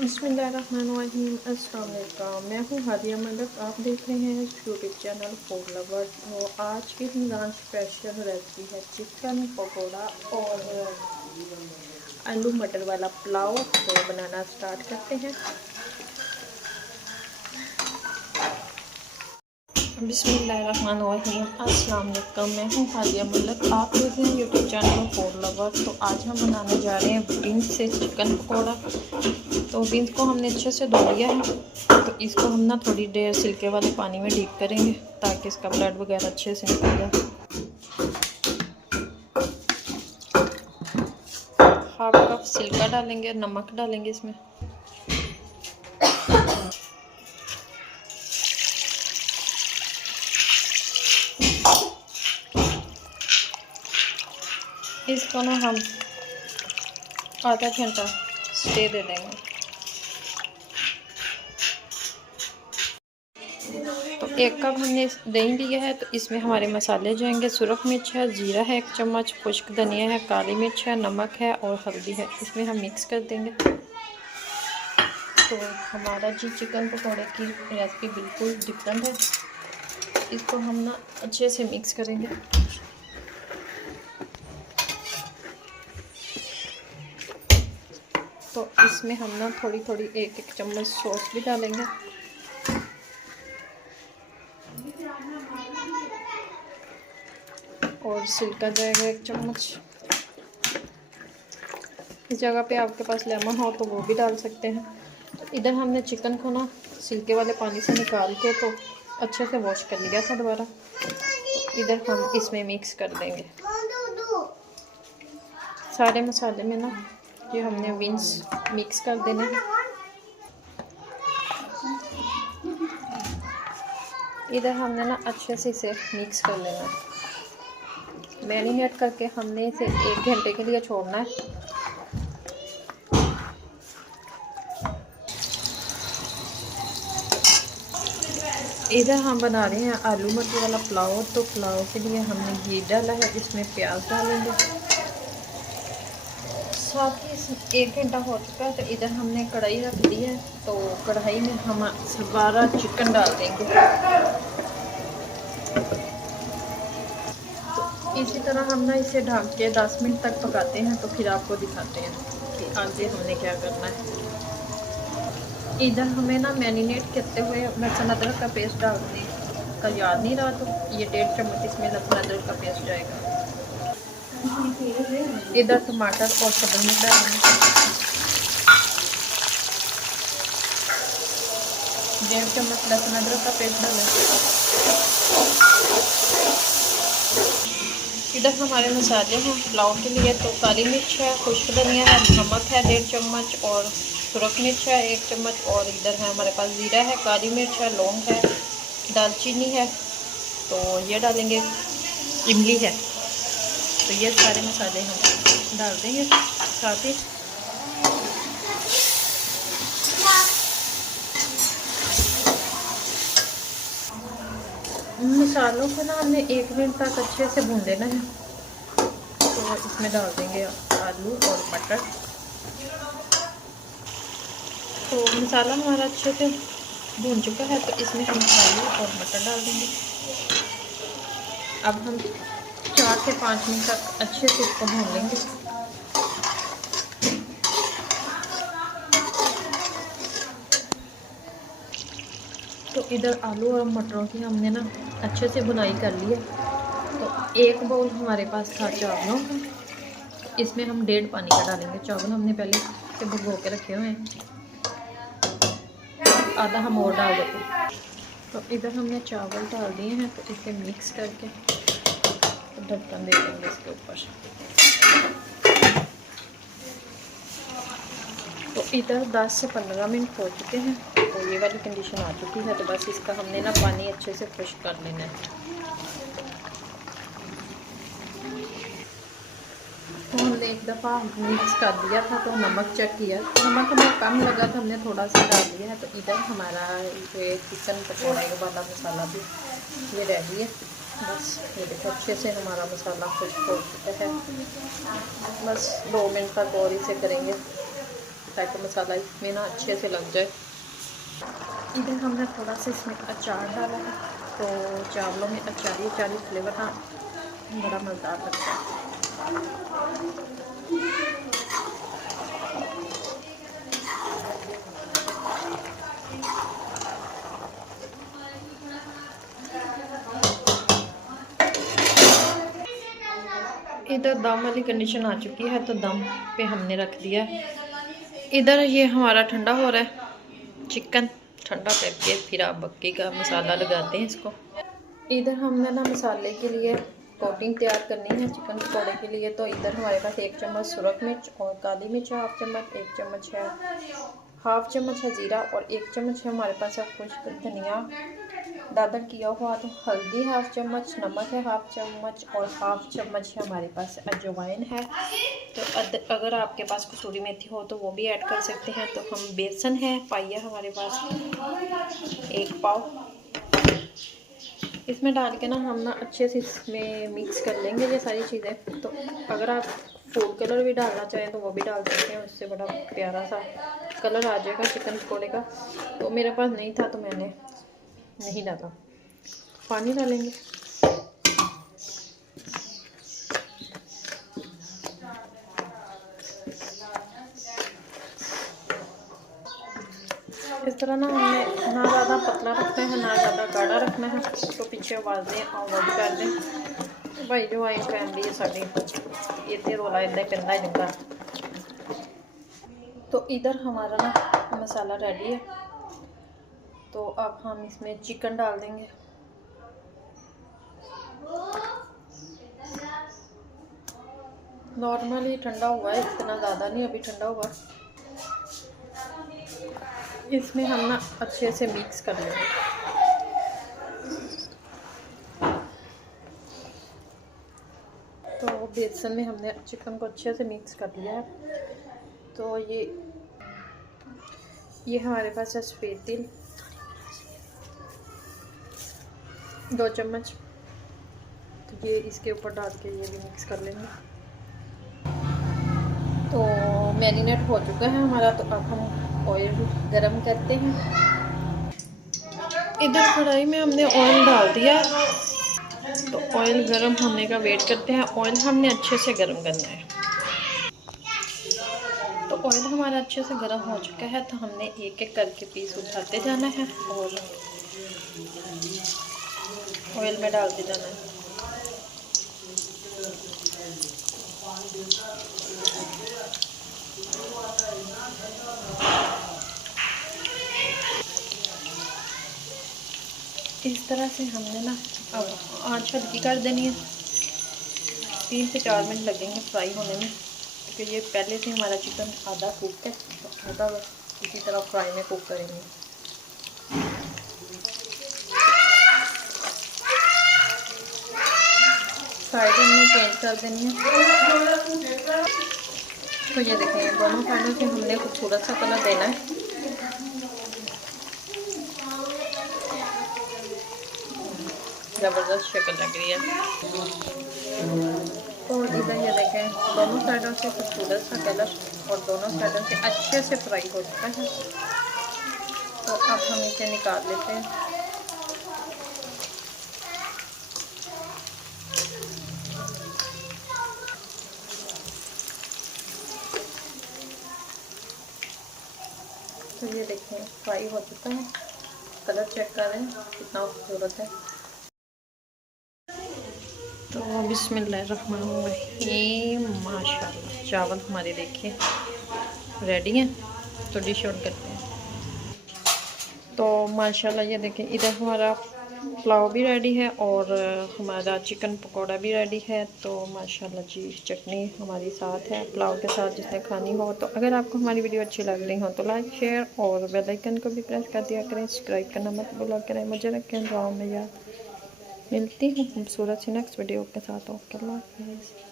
बिस्मिल्लाहिर्रहमानिर्रहीम। अस्सलाम वालेकुम। मैं हूँ हादिया मलिक, आप देख रहे हैं यूट्यूब चैनल फूड लवर। तो आज की रमज़ान स्पेशल रेसिपी है चिकन पकोड़ा और आलू मटर वाला पुलाव। तो बनाना स्टार्ट करते हैं। बिस्मिल्लाहिर्रहमानिर्रहीम। अस्सलाम वालेकुम। मैं हूँ हादिया मलिक, आप देख रहे हैं यूट्यूब चैनल फूड लवर। तो आज हम बनाने जा रहे हैं बीन्स से चिकन पकोड़ा। तो बीन्स को हमने अच्छे से धो लिया है। तो इसको हम ना थोड़ी देर सिल्के वाले पानी में डीप करेंगे ताकि इसका ब्लड वगैरह अच्छे से निकल जाए। हाफ कप सिल्का डालेंगे, नमक डालेंगे इसमें। इसको ना हम आधा घंटा स्टे दे देंगे। तो एक कप हमने दही लिया है, तो इसमें हमारे मसाले जाएंगे। सुरख मिर्च है, जीरा है 1 चम्मच, खुश्क धनिया है, काली मिर्च है, नमक है और हल्दी है। इसमें हम मिक्स कर देंगे। तो हमारा जी चिकन पकौड़े की रेसिपी बिल्कुल डिफरेंट है। इसको हम ना अच्छे से मिक्स करेंगे। तो इसमें हम ना थोड़ी थोड़ी 1-1 चम्मच सॉस भी डालेंगे। और सिरका जाएगा 1 चम्मच। इस जगह पे आपके पास लेमन हो तो वो भी डाल सकते हैं। तो इधर हमने चिकन को ना सिल्के वाले पानी से निकाल के तो अच्छे से वॉश कर लिया था दोबारा। तो इधर हम इसमें मिक्स कर देंगे सारे मसाले में ना। ये हमने बीन्स मिक्स कर देने हैं। इधर हमने ना अच्छे से इसे मिक्स कर लेना है। मैरिनेट करके हमने इसे 1 घंटे के लिए छोड़ना है। इधर हम बना रहे हैं आलू मटर वाला पुलाव। तो पुलाव के लिए हमने घी डाला है, इसमें प्याज डालेंगे। साथ ही 1 घंटा हो चुका है। तो इधर हमने कढ़ाई रख दी है। तो कढ़ाई में हम सारा चिकन डाल देंगे। तो इसी तरह हम ना इसे ढक के 10 मिनट तक पकाते हैं। तो फिर आपको दिखाते हैं कि आगे हमने क्या करना है। इधर हमें ना मैरिनेट करते हुए लहसुन अदरक का पेस्ट डालने का याद नहीं रहा। तो ये 1.5 चम्मच इसमें लहसुन अदरक का पेस्ट जाएगा। इधर टमाटर और सब्जी मिर्च डालेंगे। 1.5 चम्मच लहसुन अदरक का पेस्ट डालें। इधर हमारे मसाले हैं पुलाव के लिए। तो काली मिर्च है, खुश्क धनिया है, नमक है 1.5 चम्मच और सुरख मिर्च है 1 चम्मच। और इधर है हमारे पास जीरा है, काली मिर्च है, लौंग है, दालचीनी है। तो ये डालेंगे, इमली है। तो ये सारे मसाले हम डाल देंगे। साथ ही मसालों को ना हमने 1 मिनट तक अच्छे से भून लेना है। तो इसमें डाल देंगे आलू और मटर। तो मसाला हमारा अच्छे से भून चुका है। तो इसमें हम आलू और मटर डाल देंगे। अब हम 4 से 5 मिनट तक अच्छे से इसको भून लेंगे। तो इधर आलू और मटरों की हमने ना अच्छे से भुनाई कर ली है। तो 1 बाउल हमारे पास था चावलों का। इसमें हम 1.5 पानी का डालेंगे। चावल हमने पहले से भिगो के रखे हुए हैं। आधा हम और डाल देते हैं। तो इधर हमने चावल डाल दिए हैं। तो इसे मिक्स करके तो ढक्कन दे देंगे इसके ऊपर। तो इधर 10 से 15 मिनट हो चुके हैं। तो ये वाली कंडीशन आ चुकी है। तो बस इसका हमने ना पानी अच्छे से खुश्क कर लेना है। तो हमने 1 दफ़ा मिक्स कर दिया था। तो नमक चेक किया, तो नमक हमें कम लगा था, हमने थोड़ा सा डाल दिया है। तो इधर हमारा ये चिकन पकौड़े वाला मसाला भी ये रेडी है। बस ये देखो अच्छे से हमारा मसाला खुश्क हो चुका है। बस 2 मिनट तक और इसे करेंगे। ताकि मसाला इसमें ना अच्छे से लग जाए। इधर हमने थोड़ा सा इसमें अचार डाला है, तो चावलों में अचारी फ्लेवर ना बड़ा मज़ेदार लगता है। इधर दम वाली कंडीशन आ चुकी है, तो दम पे हमने रख दिया। इधर ये हमारा ठंडा हो रहा है, चिकन ठंडा करके फिर आप बक्की का मसाला लगाते हैं इसको। इधर हमने ना मसाले के लिए कोटिंग तैयार करनी है चिकन पकौड़े के लिए। तो इधर हमारे पास 1 चम्मच सुरख मिर्च और काली मिर्च है, 1 चम्मच है, हाफ चम्मच है ज़ीरा, और 1 चम्मच है हमारे पास है खुश्क धनिया दादर किया हुआ। तो हल्दी हाफ चम्मच, नमक है हाफ चम्मच, और हाफ चम्मच है हमारे पास अजवाइन है। तो अगर आपके पास कसूरी मेथी हो तो वो भी ऐड कर सकते हैं। तो हम बेसन है पाइया हमारे पास 1 पाव, इसमें डाल के ना हम ना अच्छे से इसमें मिक्स कर लेंगे ये सारी चीज़ें। तो अगर आप फूड कलर भी डालना चाहें तो वो भी डाल सकते हैं, उससे बड़ा प्यारा सा कलर आ जाएगा चिकन पकौड़े का। तो मेरे पास नहीं था तो मैंने नहीं डाला। पानी डालेंगे। इस तरह ना हमने ना ज़्यादा पतला रखना है ना ज़्यादा गाढ़ा रखना है। तो पीछे आवाज़ें अवॉइड कर दें। भाई जो आई फैमिली है साड़ी ये रोला इदा करना ही लगा। तो इधर हमारा ना मसाला रेडी है, तो अब हम इसमें चिकन डाल देंगे। नॉर्मली ठंडा हुआ है, इतना ज़्यादा नहीं अभी ठंडा हुआ। इसमें हम ना अच्छे से मिक्स कर लेंगे। तो बेसन में हमने चिकन को अच्छे से मिक्स कर लिया है। तो ये हमारे पास है सफ़ेद तिल 2 चम्मच, तो ये इसके ऊपर डाल के ये भी मिक्स कर लेंगे। तो मैरिनेट हो चुका है हमारा, तो अब हम ऑयल गरम करते हैं। इधर कढ़ाई में हमने ऑयल डाल दिया, तो ऑयल गरम होने का वेट करते हैं। ऑयल हमने अच्छे से गरम करना है। तो ऑयल हमारा अच्छे से गरम हो चुका है, तो हमने एक एक करके पीस उठाते जाना है और ऑयल में डालते जाना है। इस तरह से हमने ना अब आँच हल्की कर देनी है। 3 से 4 मिनट लगेंगे फ्राई होने में, क्योंकि ये पहले से हमारा चिकन आधा कुक है, तो आधा बस इसी तरह फ्राई में कुक करेंगे। साइड हमने चेंज कर देनी है। तो ये देखें दोनों साइडों से हमने खूबसूरत सा कलर देना है। ज़बरदस्त शक्ल लग रही है। तो इधर ये देखें दोनों साइडों से खूबसूरत सा कलर और दोनों साइडों से अच्छे से फ्राई हो चुका है। तो अब हम इसे निकाल लेते हैं। तो ये देखें फ्राई हो चुका है, कलर चेक कर रहे हैं कितना खूबसूरत है। तो बिस्मिल्लाहिर्रहमानिर्रहीम, माशाल्लाह चावल हमारे देखिए रेडी हैं। तो डिश आउट करते हैं। तो माशाल्लाह ये देखें इधर हमारा पुलाव भी रेडी है और हमारा चिकन पकोड़ा भी रेडी है। तो माशाल्लाह जी चटनी हमारी साथ है पुलाव के साथ, जिसने खानी हो। तो अगर आपको हमारी वीडियो अच्छी लग रही हो तो लाइक शेयर और बेल आइकन को भी प्रेस कर दिया करें। सब्सक्राइब करना मत भूला करें। मुझे रखें दुआ में याद। मिलती हूँ खूबसूरत सी नेक्स्ट वीडियो के साथ। ओके अल्लाह हाफ़िज़।